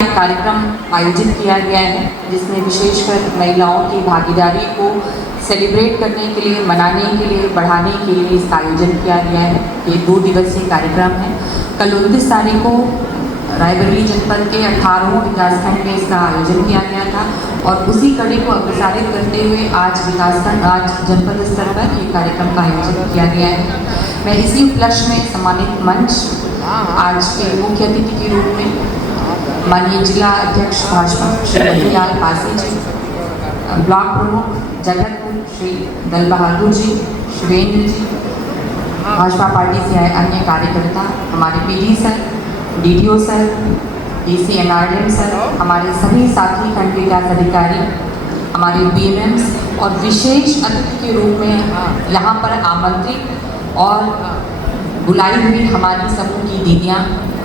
कार्यक्रम आयोजित किया गया है जिसमें विशेषकर महिलाओं की भागीदारी को सेलिब्रेट करने के लिए, मनाने के लिए, बढ़ाने के लिए इसका आयोजन किया गया है। ये 2 दिवसीय कार्यक्रम है। कल 29 तारीख को रायबरेली जनपद के 18वें विकासखंड में इसका आयोजन किया गया था और उसी कड़ी को अग्रसारित करते हुए आज जनपद स्तर पर ये कार्यक्रम का आयोजन किया गया है। मैं इसी उपलक्ष्य में सम्मानित मंच आज के मुख्य अतिथि के रूप में माननीय जिला अध्यक्ष भाजपा श्री रतनलाल पासी जी, ब्लॉक प्रमुख जगतपुर श्री दल बहादुर जी, शिवेंद्र जी, भाजपा पार्टी से आए अन्य कार्यकर्ता, हमारे PD sir, DDO sir, DC NRM sir, हमारे सभी साथी खंड विकास अधिकारी, हमारे बीएमएम्स और विशेष अतिथि के रूप में यहाँ पर आमंत्रित और बुलाई हुई हमारी समूह की दीदियाँ,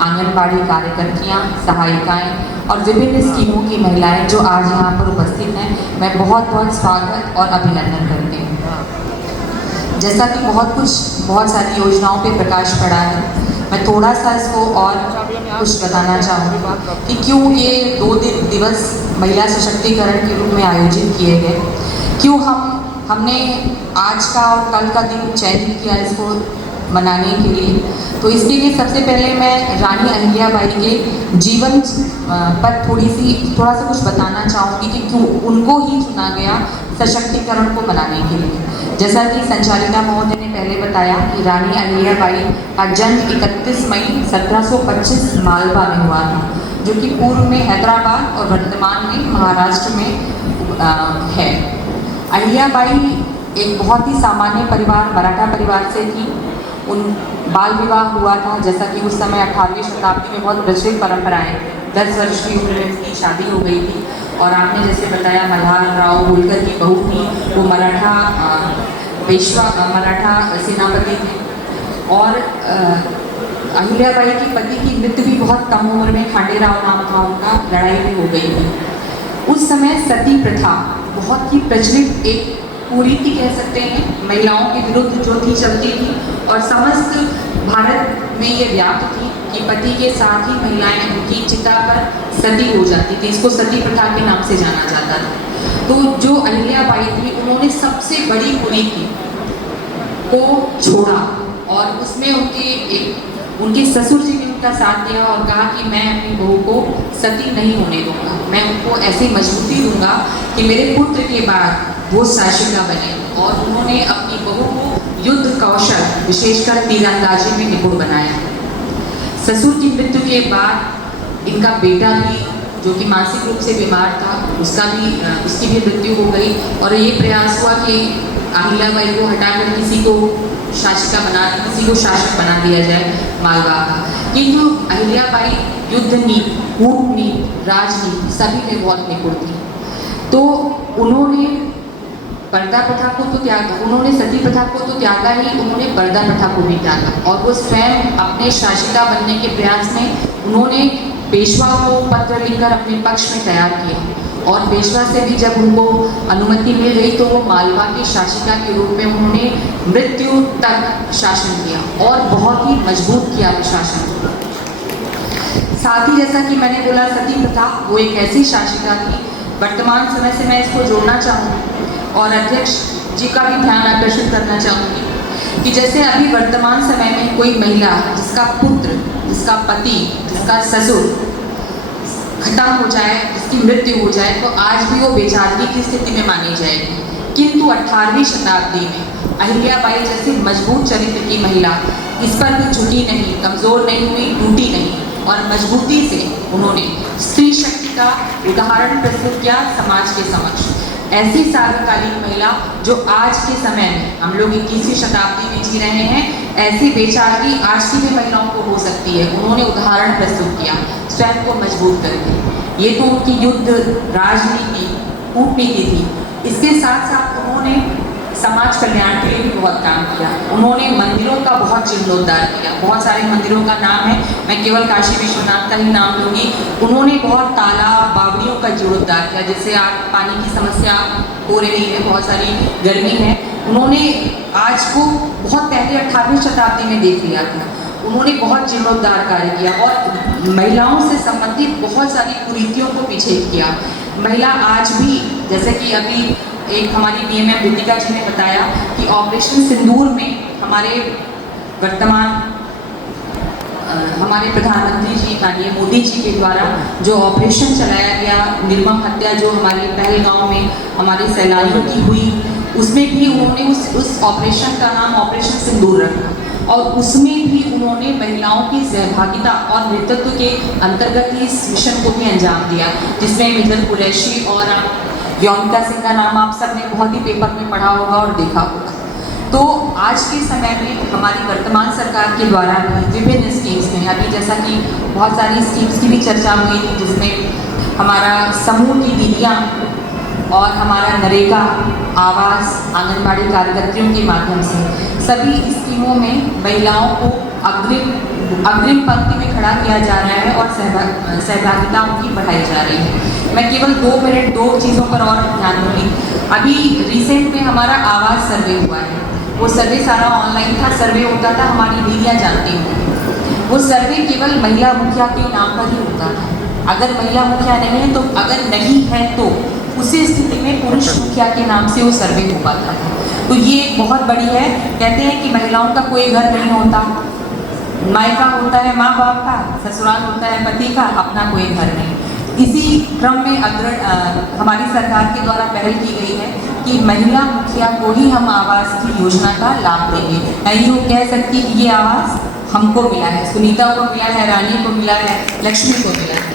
आंगनबाड़ी कार्यकर्तियाँ, सहायिकाएँ और विभिन्न स्कीमों की महिलाएं जो आज यहाँ पर उपस्थित हैं, मैं बहुत बहुत स्वागत और अभिनंदन करती हूँ। जैसा कि बहुत सारी योजनाओं पे प्रकाश पड़ा है, मैं थोड़ा सा इसको और कुछ बताना चाहूँगी कि क्यों ये 2 दिवस महिला सशक्तिकरण के रूप में आयोजित किए गए, क्यों हमने आज का और कल का दिन चयनित किया इसको मनाने के लिए। तो इसके लिए सबसे पहले मैं रानी अहिल्याबाई के जीवन पर थोड़ा सा कुछ बताना चाहूँगी कि क्यों उनको ही चुना गया सशक्तिकरण को मनाने के लिए। जैसा कि संचालिका महोदय ने पहले बताया कि रानी अहिल्याबाई का जन्म 31 मई 1725 मालवा में हुआ था, जो कि पूर्व में हैदराबाद और वर्तमान में महाराष्ट्र में है। अहिल्याबाई एक बहुत ही सामान्य परिवार, मराठा परिवार से थी। उन बाल विवाह हुआ था, जैसा कि उस समय 18वीं शताब्दी में बहुत प्रचलित परंपराएं, 10 वर्ष की उम्र में उसकी शादी हो गई थी। और आपने जैसे बताया मल्हार राव होलकर की बहू थी, वो मराठा सेनापति थे। और अहिल्याबाई के पति की मृत्यु भी बहुत कम उम्र में, खांडेराव नाम था उनका, लड़ाई में हो गई थी। उस समय सती प्रथा बहुत ही प्रचलित एक कुरीति कह सकते हैं, महिलाओं के विरुद्ध जो थी चलती थी और समस्त भारत में ये व्याप्त थी कि पति के साथ ही महिलाएं उनकी चिता पर सती हो जाती थी। इसको सती प्रथा के नाम से जाना जाता था। तो जो अहिल्याबाई थी, उन्होंने सबसे बड़ी कुरीति को छोड़ा और उसमें उनके ससुर जी ने उनका साथ दिया और कहा कि मैं अपनी बहू को सती नहीं होने दूंगा, मैं उनको ऐसी मजबूती दूंगा कि मेरे पुत्र के बाद वो शासिका बने। और उन्होंने अपनी बहू को युद्ध कौशल, विशेषकर तीरंदाजी में निपुण बनाया। ससुर की मृत्यु के बाद इनका बेटा भी, जो कि मानसिक रूप से बीमार था, उसकी भी मृत्यु हो गई और ये प्रयास हुआ कि अहिल्याबाई को हटाकर किसी को शासक बना दिया जाए मालवा का। किंतु अहिल्याबाई युद्ध नीति, कूटनीति, राजनीति सभी में बहुत निपुण थी। तो उन्होंने पर्दा प्रथा को तो त्यागा, उन्होंने सती प्रथा को तो त्यागा ही, उन्होंने पर्दा प्रथा को भी त्यागा और वो स्वयं अपने शासिका बनने के प्रयास में उन्होंने पेशवा को पत्र लिखकर अपने पक्ष में तैयार किया और पेशवा से भी जब उनको अनुमति मिल गई तो वो मालवा की शासिका के रूप में उन्होंने मृत्यु तक शासन किया और बहुत ही मजबूत किया वो शासन। साथ ही जैसा कि मैंने बोला, सती प्रथा वो एक ऐसी शासिका थी, वर्तमान समय से मैं इसको जोड़ना चाहूँगी और अध्यक्ष जी का भी ध्यान आकर्षित करना चाहूँगी कि जैसे अभी वर्तमान समय में कोई महिला जिसका पुत्र, जिसका पति, जिसका ससुर खत्म हो जाए, जिसकी मृत्यु हो जाए, तो आज भी वो बेचारगी की स्थिति में मानी जाएगी। किंतु 18वीं शताब्दी में अहिल्याबाई जैसी मजबूत चरित्र की महिला इस पर भी झुकी नहीं, कमज़ोर नहीं हुई, टूटी नहीं और मजबूती से उन्होंने स्त्री शक्ति का उदाहरण प्रस्तुत किया समाज के समक्ष। ऐसी सार्वकालिक महिला जो आज के समय में, हम लोग 21वीं शताब्दी में जी रहे हैं, ऐसी बेचारगी आज की भी महिलाओं को हो सकती है। उन्होंने उदाहरण प्रस्तुत किया स्वयं को मजबूत करके। ये तो उनकी युद्ध, राजनीति, कूटनीति थी। इसके साथ साथ उन्होंने समाज कल्याण के लिए भी बहुत काम किया। उन्होंने मंदिरों का बहुत जीर्णोद्धार किया। बहुत सारे मंदिरों का नाम है, मैं केवल काशी विश्वनाथ का ही नाम लूँगी। उन्होंने बहुत तालाब, बावड़ियों का जीर्णोद्धार किया। जैसे आज पानी की समस्या हो रही है, बहुत सारी गर्मी है, उन्होंने आज को बहुत पहले 18वीं शताब्दी में देख लिया था। उन्होंने बहुत जीर्णोद्धार कार्य किया और महिलाओं से संबंधित बहुत सारी कुरीतियों को पीछे किया। महिला आज भी, जैसे कि अभी एक हमारी बीएमएम रितिका जी ने बताया कि ऑपरेशन सिंदूर में हमारे प्रधानमंत्री जी माननीय मोदी जी के द्वारा जो ऑपरेशन चलाया गया, निर्मम हत्या जो हमारे पहलगांव में हमारे सैलानियों की हुई, उसमें भी उन्होंने उस ऑपरेशन का नाम ऑपरेशन सिंदूर रखा और उसमें भी उन्होंने महिलाओं की सहभागिता और नेतृत्व के अंतर्गत ही इस मिशन को भी अंजाम दिया, जिसमें मेजर कुरैशी और यौनिका सिंह का नाम आप सबने बहुत ही पेपर में पढ़ा होगा और देखा होगा। तो आज के समय में हमारी वर्तमान सरकार के द्वारा भी विभिन्न स्कीम्स में, अभी जैसा कि बहुत सारी स्कीम्स की भी चर्चा हुई थी, जिसमें हमारा समूह की दीदियाँ और हमारा नरेगा, आवास, आंगनबाड़ी कार्यकर्तियों के माध्यम से सभी स्कीमों में महिलाओं को अग्रिम पंक्ति में खड़ा किया जा रहा है और सहभागिता उनकी बढ़ाई जा रही है। मैं केवल 2 मिनट 2 चीज़ों पर और ध्यान दूँगी। अभी रिसेंट में हमारा आवास सर्वे हुआ है, वो सर्वे सारा ऑनलाइन था, सर्वे होता था, हमारी दीदियाँ जानती होंगी। वो सर्वे केवल महिला मुखिया के नाम पर ही होता था। अगर महिला मुखिया नहीं है तो, अगर नहीं है तो उसी स्थिति में पुरुष मुखिया के नाम से वो सर्वे हो पाता था। तो ये एक बहुत बड़ी है। कहते हैं कि महिलाओं का कोई घर नहीं होता, मायका होता है माँ बाप का, ससुराल होता है पति का, अपना कोई घर नहीं। इसी क्रम में हमारी सरकार के द्वारा पहल की गई है कि महिला मुखिया को ही हम आवास की योजना का लाभ देंगे। मैं यूँ कह सकती कि ये आवास हमको मिला है, सुनीता को मिला है, रानी को मिला है, लक्ष्मी को मिला है।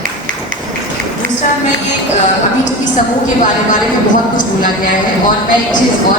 दूसरा, मैं ये अभी चूँकि समूह के बारे में बहुत कुछ बोला गया है और मैं एक चीज़ और